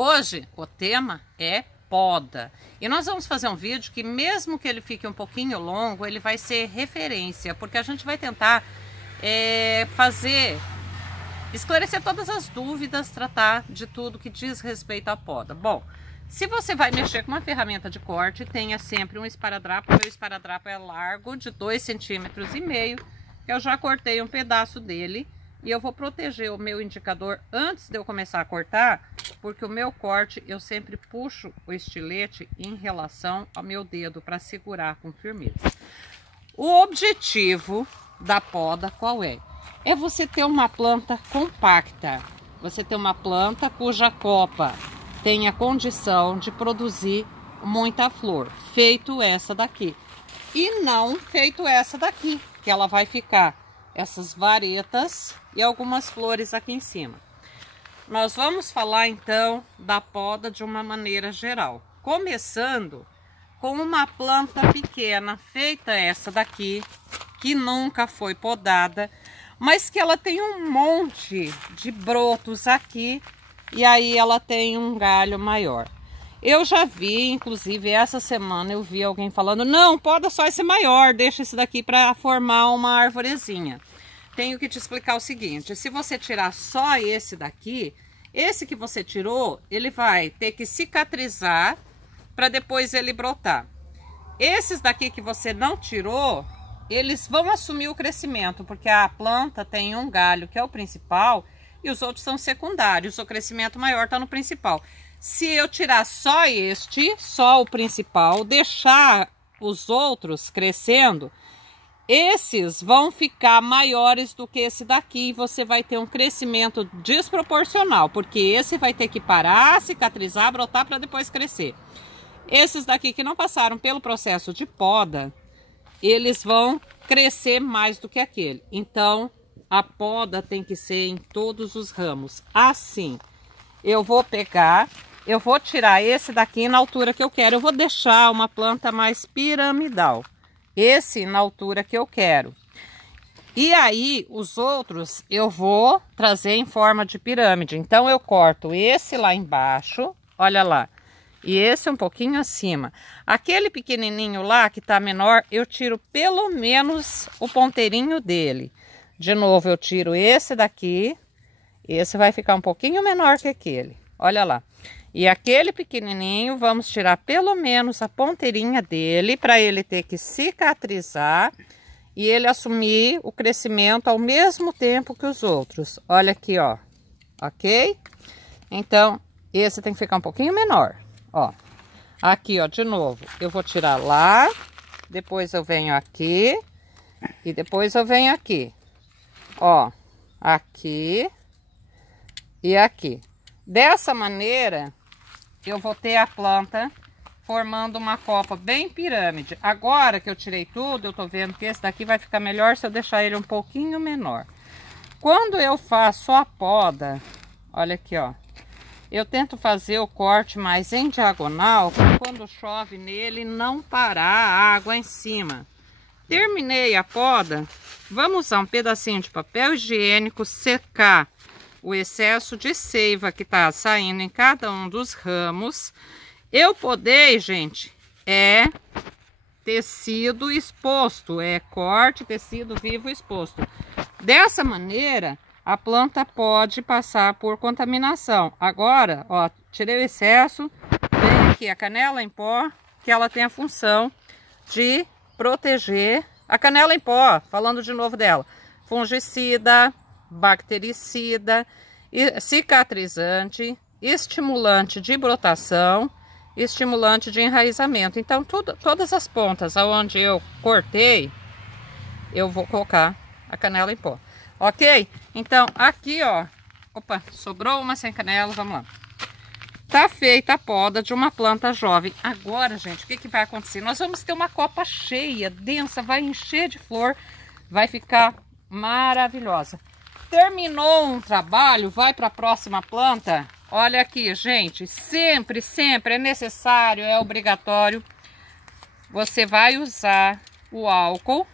Hoje o tema é poda e nós vamos fazer um vídeo que, mesmo que ele fique um pouquinho longo, ele vai ser referência, porque a gente vai tentar esclarecer todas as dúvidas, tratar de tudo que diz respeito à poda. Bom, se você vai mexer com uma ferramenta de corte, tenha sempre um esparadrapo. O meu esparadrapo é largo, de 2,5 cm. Eu já cortei um pedaço dele e eu vou proteger o meu indicador antes de eu começar a cortar, porque o meu corte eu sempre puxo o estilete em relação ao meu dedo para segurar com firmeza. O objetivo da poda qual é? É você ter uma planta compacta, você ter uma planta cuja copa tenha condição de produzir muita flor, feito essa daqui, e não feito essa daqui, que ela vai ficar essas varetas e algumas flores aqui em cima. Nós vamos falar então da poda de uma maneira geral, começando com uma planta pequena, feita essa daqui, que nunca foi podada, mas que ela tem um monte de brotos aqui, e aí ela tem um galho maior. Eu já vi, inclusive essa semana eu vi alguém falando: não, poda só esse maior, deixa esse daqui para formar uma arvorezinha. Tenho que te explicar o seguinte: se você tirar só esse daqui, esse que você tirou, ele vai ter que cicatrizar para depois ele brotar. Esses daqui que você não tirou, eles vão assumir o crescimento, porque a planta tem um galho que é o principal e os outros são secundários. O crescimento maior está no principal. Se eu tirar só só o principal, deixar os outros crescendo, esses vão ficar maiores do que esse daqui e você vai ter um crescimento desproporcional, porque esse vai ter que parar, cicatrizar, brotar para depois crescer. Esses daqui que não passaram pelo processo de poda, eles vão crescer mais do que aquele. Então, a poda tem que ser em todos os ramos. Assim, eu vou pegar, eu vou tirar esse daqui na altura que eu quero. Eu vou deixar uma planta mais piramidal. Esse na altura que eu quero. E aí, os outros eu vou trazer em forma de pirâmide. Então, eu corto esse lá embaixo, olha lá. E esse um pouquinho acima. Aquele pequenininho lá que tá menor, eu tiro pelo menos o ponteirinho dele. De novo, eu tiro esse daqui. Esse vai ficar um pouquinho menor que aquele. Olha lá. E aquele pequenininho, vamos tirar pelo menos a ponteirinha dele, para ele ter que cicatrizar e ele assumir o crescimento ao mesmo tempo que os outros. Olha aqui, ó. Ok? Então, esse tem que ficar um pouquinho menor. Ó, aqui, ó, de novo, eu vou tirar lá, depois eu venho aqui e depois eu venho aqui. Ó, aqui e aqui. Dessa maneira, eu vou ter a planta formando uma copa bem pirâmide. Agora que eu tirei tudo, eu tô vendo que esse daqui vai ficar melhor se eu deixar ele um pouquinho menor. Quando eu faço a poda, olha aqui, ó. Eu tento fazer o corte mais em diagonal, para quando chove nele não parar a água em cima. Terminei a poda, vamos usar um pedacinho de papel higiênico, secar o excesso de seiva que tá saindo em cada um dos ramos. Eu podei, gente, tecido exposto, corte, tecido vivo exposto. Dessa maneira, a planta pode passar por contaminação. Agora, ó, tirei o excesso, vem aqui a canela em pó, que ela tem a função de proteger. A canela em pó, falando de novo dela, fungicida, bactericida, cicatrizante, estimulante de brotação, estimulante de enraizamento. Então, todas as pontas onde eu cortei, eu vou colocar a canela em pó. Ok? Então, aqui, ó, opa, sobrou uma sem canela, vamos lá. Tá feita a poda de uma planta jovem. Agora, gente, o que que vai acontecer? Nós vamos ter uma copa cheia, densa, vai encher de flor, vai ficar maravilhosa. Terminou um trabalho, vai para a próxima planta. Olha aqui, gente, sempre é necessário, é obrigatório. Você vai usar o álcool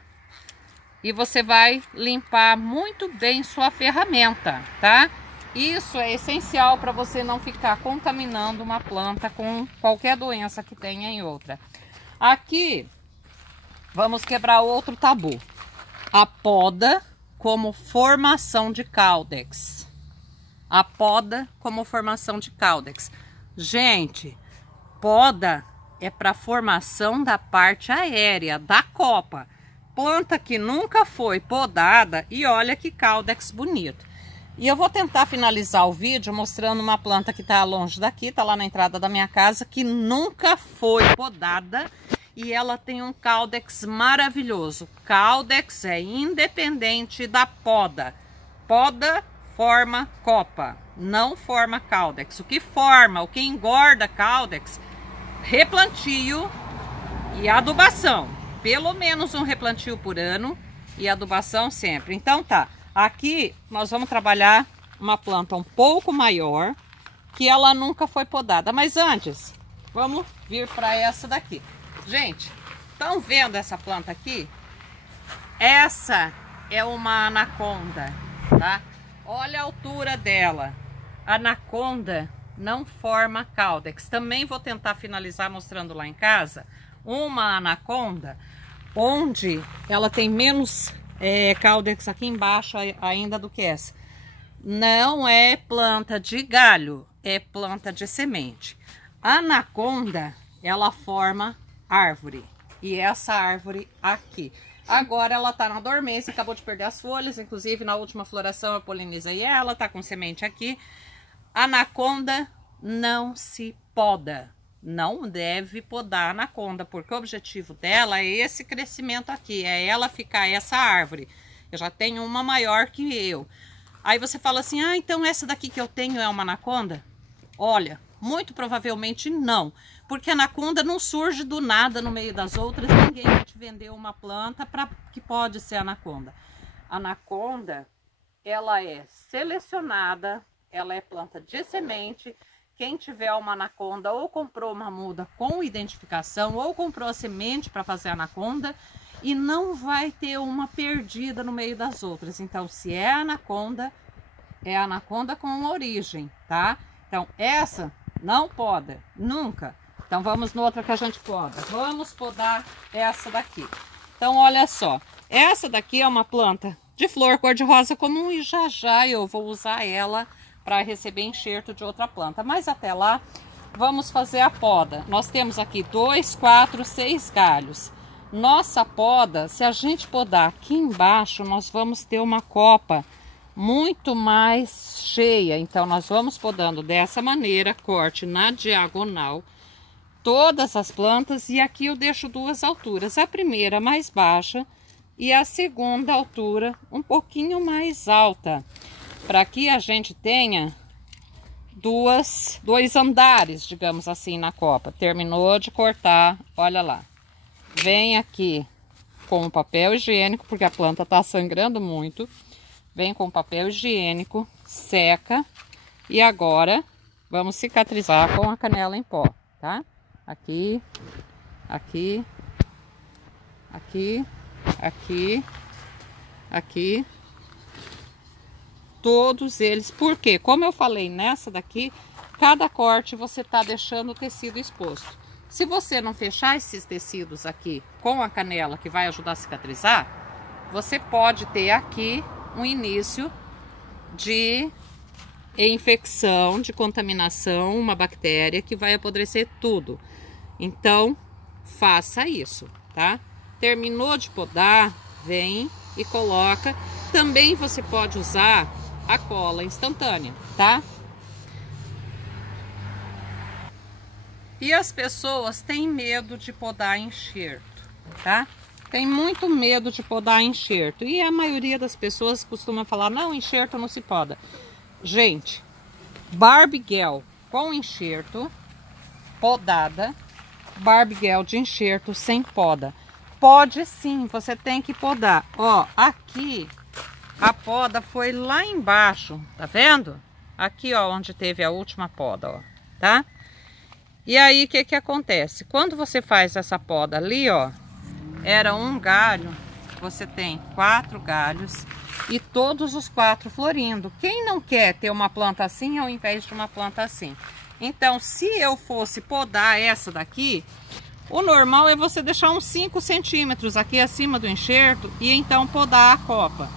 e você vai limpar muito bem sua ferramenta, tá? Isso é essencial para você não ficar contaminando uma planta com qualquer doença que tenha em outra. Aqui, vamos quebrar outro tabu. A poda como formação de caudex. A poda como formação de caudex. Gente, poda é para formação da parte aérea, da copa. Planta que nunca foi podada e olha que caudex bonito. E eu vou tentar finalizar o vídeo mostrando uma planta que está longe daqui, está lá na entrada da minha casa, que nunca foi podada e ela tem um caudex maravilhoso. Caudex é independente da poda. Poda forma copa, não forma caudex. O que forma, o que engorda caudex, replantio e adubação. Pelo menos um replantio por ano e adubação sempre. Então tá. Aqui nós vamos trabalhar uma planta um pouco maior, que ela nunca foi podada. Mas antes, vamos vir para essa daqui. Gente, estão vendo essa planta aqui? Essa é uma anaconda, tá? Olha a altura dela. Anaconda não forma caudex. Também vou tentar finalizar mostrando lá em casa uma anaconda onde ela tem menos caudex aqui embaixo ainda do que essa. Não é planta de galho, é planta de semente. A anaconda, ela forma árvore. E essa árvore aqui. Agora ela tá na dormência, acabou de perder as folhas. Inclusive na última floração eu polinizei ela, tá com semente aqui. Anaconda não se poda. Não deve podar a anaconda, porque o objetivo dela é esse crescimento aqui, é ela ficar essa árvore. Eu já tenho uma maior que eu. Aí você fala assim, ah, então essa daqui que eu tenho é uma anaconda? Olha, muito provavelmente não, porque a anaconda não surge do nada no meio das outras, ninguém vai te vender uma planta que pode ser anaconda. A anaconda, ela é selecionada, ela é planta de semente. Quem tiver uma anaconda ou comprou uma muda com identificação ou comprou a semente para fazer anaconda e não vai ter uma perdida no meio das outras. Então, se é anaconda com uma origem, tá? Então, essa não poda, nunca. Então, vamos noutra que a gente poda. Vamos podar essa daqui. Então, olha só. Essa daqui é uma planta de flor cor-de-rosa comum e já eu vou usar ela para receber enxerto de outra planta. Mas até lá, vamos fazer a poda. Nós temos aqui 2, 4, 6 galhos. Nossa poda, se a gente podar aqui embaixo, nós vamos ter uma copa muito mais cheia. Então, nós vamos podando dessa maneira, corte na diagonal, todas as plantas. E aqui eu deixo duas alturas. A primeira mais baixa e a segunda altura um pouquinho mais alta. Para que a gente tenha dois andares, digamos assim, na copa. Terminou de cortar, olha lá. Vem aqui com o papel higiênico, porque a planta está sangrando muito. Vem com o papel higiênico, seca. E agora, vamos cicatrizar com a canela em pó, tá? Aqui, aqui, aqui, aqui, aqui. Todos eles, porque como eu falei nessa daqui, cada corte você está deixando o tecido exposto. Se você não fechar esses tecidos aqui com a canela, que vai ajudar a cicatrizar, você pode ter aqui um início de infecção, de contaminação, uma bactéria que vai apodrecer tudo. Então, faça isso, tá? Terminou de podar, vem e coloca. Também você pode usar a cola instantânea, tá? E as pessoas têm medo de podar enxerto, tá? Tem muito medo de podar enxerto. E a maioria das pessoas costuma falar, não, enxerto não se poda. Gente, Barbigel com enxerto, podada, Barbigel de enxerto sem poda. Pode sim, você tem que podar. Ó, aqui a poda foi lá embaixo, tá vendo? Aqui, ó, onde teve a última poda, ó, tá? E aí, o que acontece? Quando você faz essa poda ali, ó, era um galho, você tem 4 galhos e todos os 4 florindo. Quem não quer ter uma planta assim ao invés de uma planta assim? Então, se eu fosse podar essa daqui, o normal é você deixar uns 5 centímetros aqui acima do enxerto e então podar a copa.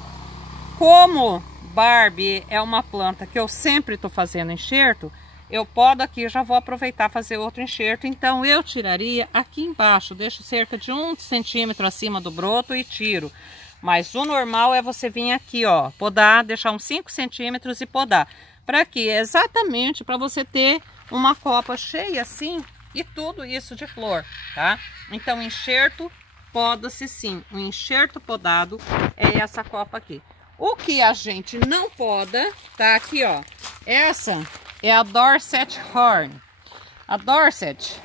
Como Barbie é uma planta que eu sempre estou fazendo enxerto, eu podo aqui e já vou aproveitar fazer outro enxerto. Então eu tiraria aqui embaixo, deixo cerca de 1 centímetro acima do broto e tiro. Mas o normal é você vir aqui, ó, podar, deixar uns 5 centímetros e podar. Para quê? Exatamente para você ter uma copa cheia assim e tudo isso de flor, tá? Então enxerto poda-se sim, o enxerto podado é essa copa aqui. O que a gente não poda, tá aqui, ó, essa é a Dorset Horn. A Dorset,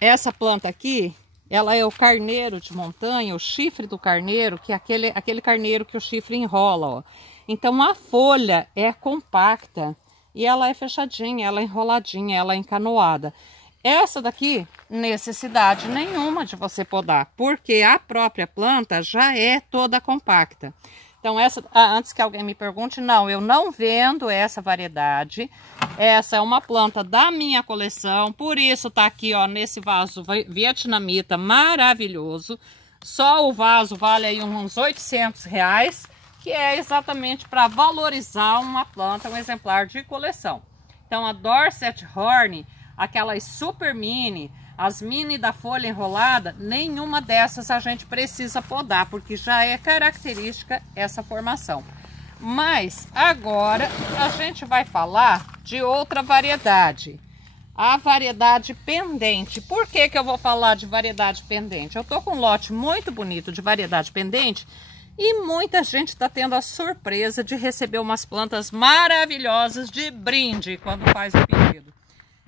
essa planta aqui, ela é o carneiro de montanha, o chifre do carneiro, que é aquele carneiro que o chifre enrola, ó. Então a folha é compacta e ela é fechadinha, ela é enroladinha, ela é encanoada. Essa daqui, necessidade nenhuma de você podar, porque a própria planta já é toda compacta. Então essa, antes que alguém me pergunte, não, eu não vendo essa variedade. Essa é uma planta da minha coleção, por isso tá aqui, ó, nesse vaso vietnamita maravilhoso. Só o vaso vale aí uns R$800, que é exatamente para valorizar uma planta, um exemplar de coleção. Então a Dorset Horn, aquelas super mini, as mini da folha enrolada, nenhuma dessas a gente precisa podar, porque já é característica essa formação. Mas agora a gente vai falar de outra variedade, a variedade pendente. Por que que eu vou falar de variedade pendente? Eu tô com um lote muito bonito de variedade pendente e muita gente está tendo a surpresa de receber umas plantas maravilhosas de brinde quando faz o pedido.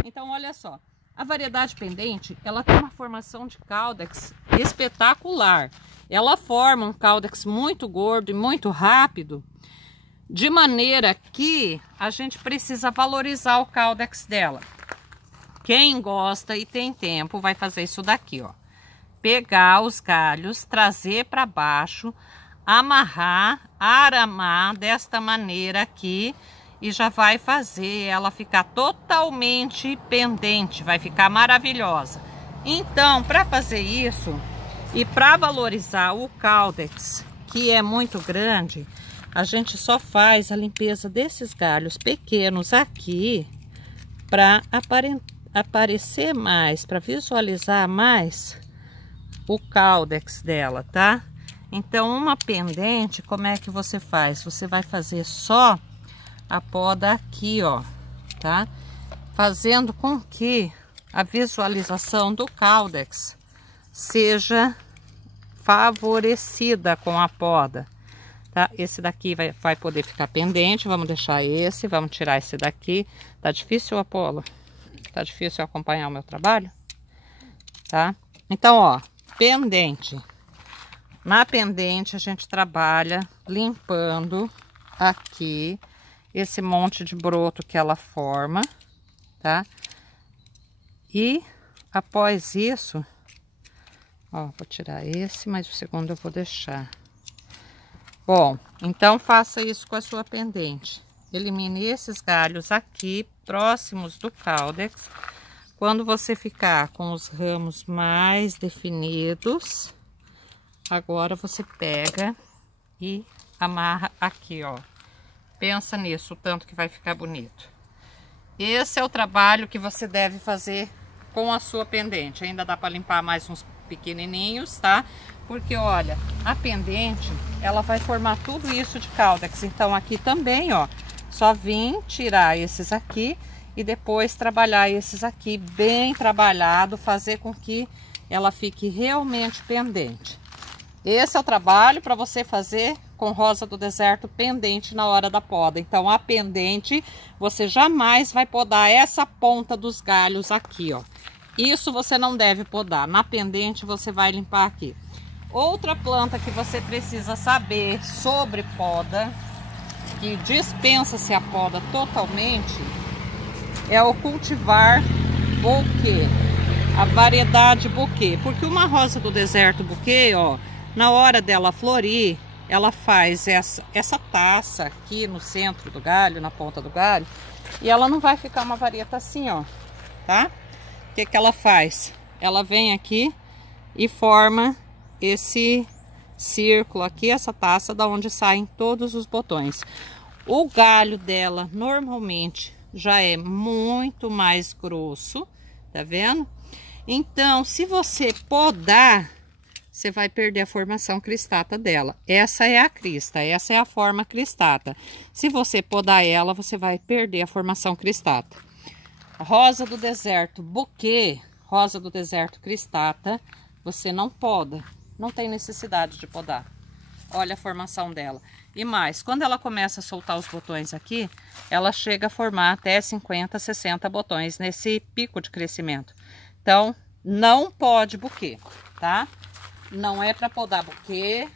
Então olha só. A variedade pendente, ela tem uma formação de caudex espetacular. Ela forma um caudex muito gordo e muito rápido, de maneira que a gente precisa valorizar o caudex dela. Quem gosta e tem tempo vai fazer isso daqui, ó. Pegar os galhos, trazer para baixo, amarrar, aramar desta maneira aqui, e já vai fazer ela ficar totalmente pendente, vai ficar maravilhosa. Então, para fazer isso e para valorizar o caudex, que é muito grande, a gente só faz a limpeza desses galhos pequenos aqui para aparecer mais, para visualizar mais o caudex dela, tá? Então, uma pendente, como é que você faz? Você vai fazer só a poda aqui, ó, tá? Fazendo com que a visualização do caudex seja favorecida com a poda, tá? Esse daqui vai poder ficar pendente, vamos deixar esse, vamos tirar esse daqui. Tá difícil, Apolo? Tá difícil acompanhar o meu trabalho? Tá? Então, ó, pendente. Na pendente a gente trabalha limpando aqui esse monte de broto que ela forma, tá? E após isso, ó, vou tirar esse, mas o segundo eu vou deixar. Bom, então faça isso com a sua pendente. Elimine esses galhos aqui, próximos do caudex. Quando você ficar com os ramos mais definidos, agora você pega e amarra aqui, ó. Pensa nisso, o tanto que vai ficar bonito. Esse é o trabalho que você deve fazer com a sua pendente. Ainda dá para limpar mais uns pequenininhos, tá? Porque, olha, a pendente, ela vai formar tudo isso de caudex. Então, aqui também, ó, só vim tirar esses aqui e depois trabalhar esses aqui bem trabalhado, fazer com que ela fique realmente pendente. Esse é o trabalho para você fazer com rosa do deserto pendente na hora da poda. Então, a pendente, você jamais vai podar essa ponta dos galhos aqui, ó. Isso você não deve podar. Na pendente, você vai limpar aqui. Outra planta que você precisa saber sobre poda, que dispensa-se a poda totalmente, é o cultivar buquê. A variedade buquê. Porque uma rosa do deserto buquê, ó, Na hora dela florir, ela faz essa taça aqui no centro do galho, na ponta do galho, e ela não vai ficar uma vareta assim, ó, tá? O que que ela faz? Ela vem aqui e forma esse círculo aqui, essa taça da onde saem todos os botões. O galho dela normalmente já é muito mais grosso, tá vendo? Então, se você podar, você vai perder a formação cristata dela. Essa é a crista, essa é a forma cristata. Se você podar ela, você vai perder a formação cristata. Rosa do deserto, buquê, rosa do deserto cristata, você não poda, não tem necessidade de podar. Olha a formação dela. E mais, quando ela começa a soltar os botões aqui, ela chega a formar até 50, 60 botões nesse pico de crescimento. Então, não pode buquê, tá? Não é para podar buquê.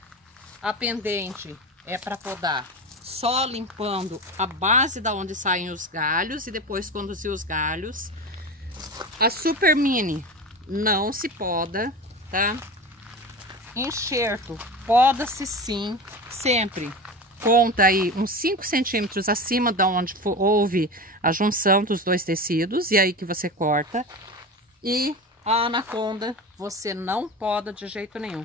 A pendente é para podar só limpando a base da onde saem os galhos e depois conduzir os galhos. A super mini não se poda, tá? Enxerto, poda-se sim, sempre. Conta aí uns 5 centímetros acima de onde houve a junção dos dois tecidos, e aí que você corta. E a anaconda você não poda de jeito nenhum.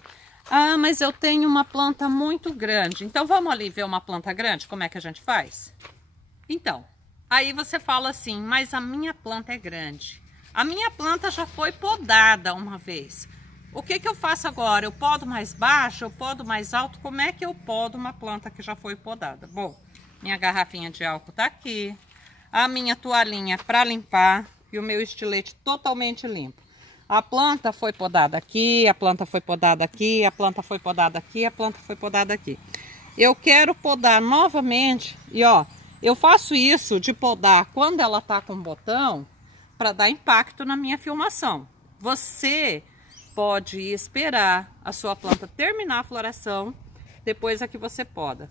Ah, mas eu tenho uma planta muito grande. Então vamos ali ver uma planta grande, como é que a gente faz? Então, aí você fala assim, mas a minha planta é grande. A minha planta já foi podada uma vez. O que que eu faço agora? Eu podo mais baixo? Eu podo mais alto? Como é que eu podo uma planta que já foi podada? Bom, minha garrafinha de álcool tá aqui. A minha toalhinha para limpar e o meu estilete totalmente limpo. A planta foi podada aqui, a planta foi podada aqui, a planta foi podada aqui, a planta foi podada aqui. Eu quero podar novamente e ó, eu faço isso de podar quando ela tá com botão para dar impacto na minha filmação. Você pode esperar a sua planta terminar a floração, depois é que você poda.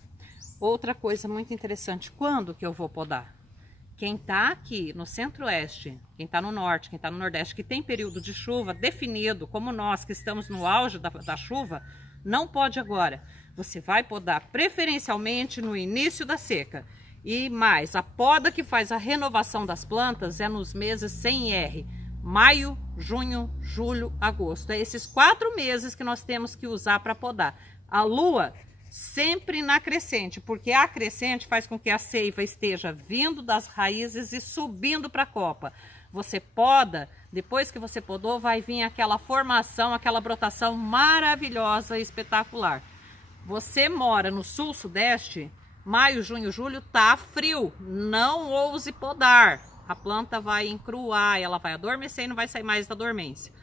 Outra coisa muito interessante, quando que eu vou podar? Quem tá aqui no centro-oeste, quem tá no norte, quem tá no nordeste, que tem período de chuva definido, como nós que estamos no auge da chuva, não pode agora. Você vai podar preferencialmente no início da seca. E mais, a poda que faz a renovação das plantas é nos meses sem R. Maio, junho, julho, agosto. É esses 4 meses que nós temos que usar para podar. A lua sempre na crescente, porque a crescente faz com que a seiva esteja vindo das raízes e subindo para a copa. Você poda, depois que você podou, vai vir aquela formação, aquela brotação maravilhosa e espetacular. Você mora no sul-sudeste, maio, junho, julho, tá frio. Não ouse podar. A planta vai encruar, ela vai adormecer e não vai sair mais da dormência.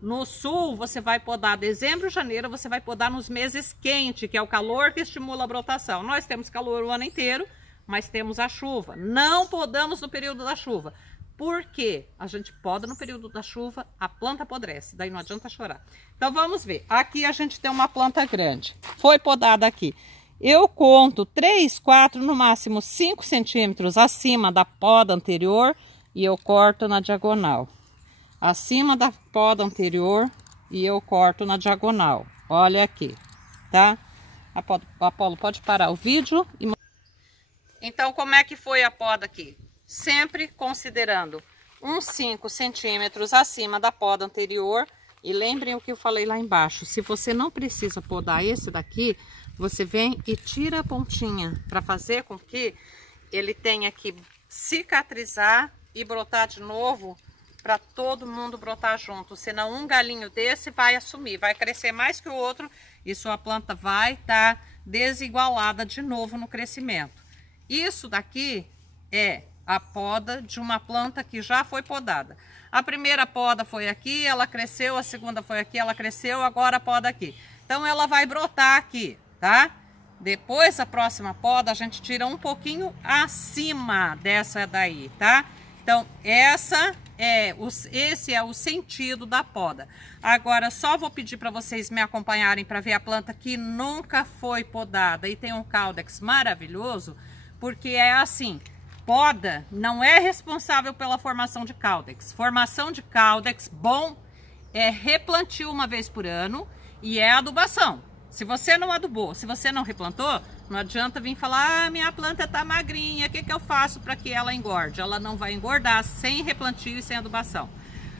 No sul, você vai podar dezembro, janeiro, você vai podar nos meses quentes, que é o calor que estimula a brotação. Nós temos calor o ano inteiro, mas temos a chuva. Não podamos no período da chuva. Por quê? A gente poda no período da chuva, a planta apodrece, daí não adianta chorar. Então vamos ver. Aqui a gente tem uma planta grande. Foi podada aqui. Eu conto 3, 4, no máximo 5 centímetros acima da poda anterior e eu corto na diagonal. Acima da poda anterior e eu corto na diagonal. Olha aqui, tá? Apolo, pode parar o vídeo. Então, como é que foi a poda aqui? Sempre considerando uns 5 centímetros acima da poda anterior. E lembrem o que eu falei lá embaixo. Se você não precisa podar esse daqui, você vem e tira a pontinha para fazer com que ele tenha que cicatrizar e brotar de novo, para todo mundo brotar junto. Senão um galinho desse vai assumir, vai crescer mais que o outro e sua planta vai estar desigualada de novo no crescimento. Isso daqui é a poda de uma planta que já foi podada. A primeira poda foi aqui, ela cresceu, a segunda foi aqui, ela cresceu, agora a poda aqui. Então ela vai brotar aqui, tá? Depois a próxima poda a gente tira um pouquinho acima dessa daí, tá? Então esse é o sentido da poda. Agora só vou pedir para vocês me acompanharem para ver a planta que nunca foi podada e tem um caudex maravilhoso, porque é assim, poda não é responsável pela formação de caudex. Formação de caudex bom é replantio uma vez por ano e é adubação. Se você não adubou, se você não replantou, não adianta vir falar, ah, minha planta tá magrinha, o que que eu faço para que ela engorde? Ela não vai engordar sem replantio e sem adubação.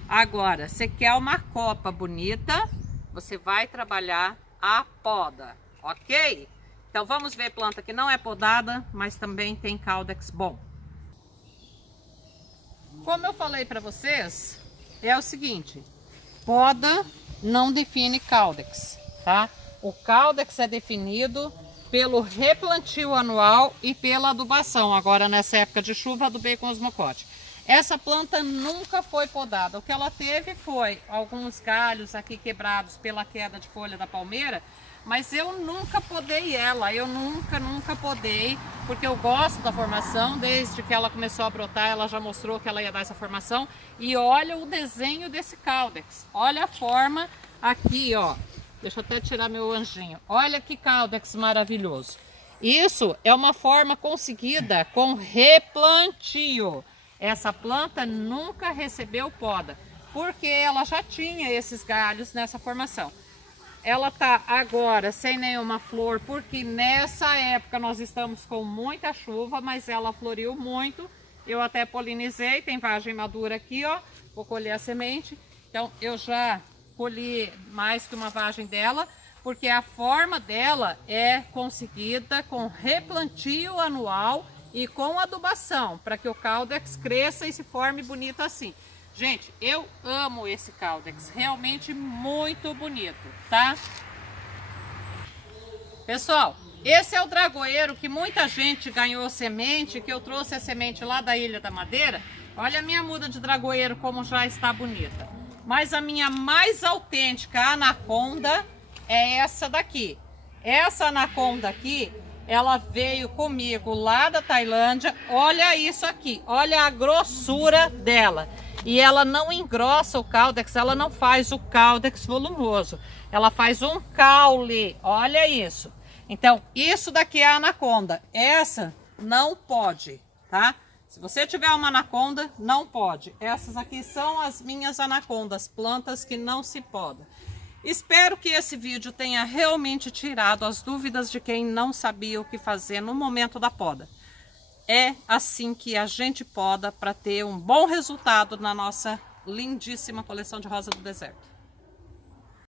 Agora, você quer uma copa bonita, você vai trabalhar a poda, ok? Então vamos ver planta que não é podada, mas também tem Caudex bom. Como eu falei para vocês, é o seguinte, poda não define Caudex, tá? O Caudex é definido pelo replantio anual e pela adubação. Agora nessa época de chuva, adubei com osmocote. Essa planta nunca foi podada. O que ela teve foi alguns galhos aqui quebrados pela queda de folha da palmeira, mas eu nunca podei ela, eu nunca podei, porque eu gosto da formação. Desde que ela começou a brotar, ela já mostrou que ela ia dar essa formação. E olha o desenho desse Caudex, olha a forma aqui, ó. Deixa eu até tirar meu anjinho. Olha que Caudex maravilhoso. Isso é uma forma conseguida com replantio. Essa planta nunca recebeu poda, porque ela já tinha esses galhos nessa formação. Ela tá agora sem nenhuma flor, porque nessa época nós estamos com muita chuva, mas ela floriu muito. Eu até polinizei, tem vagem madura aqui, ó. Vou colher a semente. Então eu já colhi mais que uma vagem dela, porque a forma dela é conseguida com replantio anual e com adubação, para que o Caudex cresça e se forme bonito assim. Gente, eu amo esse Caudex, realmente muito bonito, tá? Pessoal, esse é o dragoeiro que muita gente ganhou semente, que eu trouxe a semente lá da Ilha da Madeira. Olha a minha muda de dragoeiro como já está bonita. Mas a minha mais autêntica anaconda é essa daqui. Essa anaconda aqui, ela veio comigo lá da Tailândia. Olha isso aqui, olha a grossura dela. E ela não engrossa o Caudex, ela não faz o Caudex volumoso. Ela faz um caule, olha isso. Então, isso daqui é a anaconda. Essa não pode, tá? Se você tiver uma anaconda, não pode. Essas aqui são as minhas anacondas, plantas que não se podam. Espero que esse vídeo tenha realmente tirado as dúvidas de quem não sabia o que fazer no momento da poda. É assim que a gente poda para ter um bom resultado na nossa lindíssima coleção de rosa do deserto.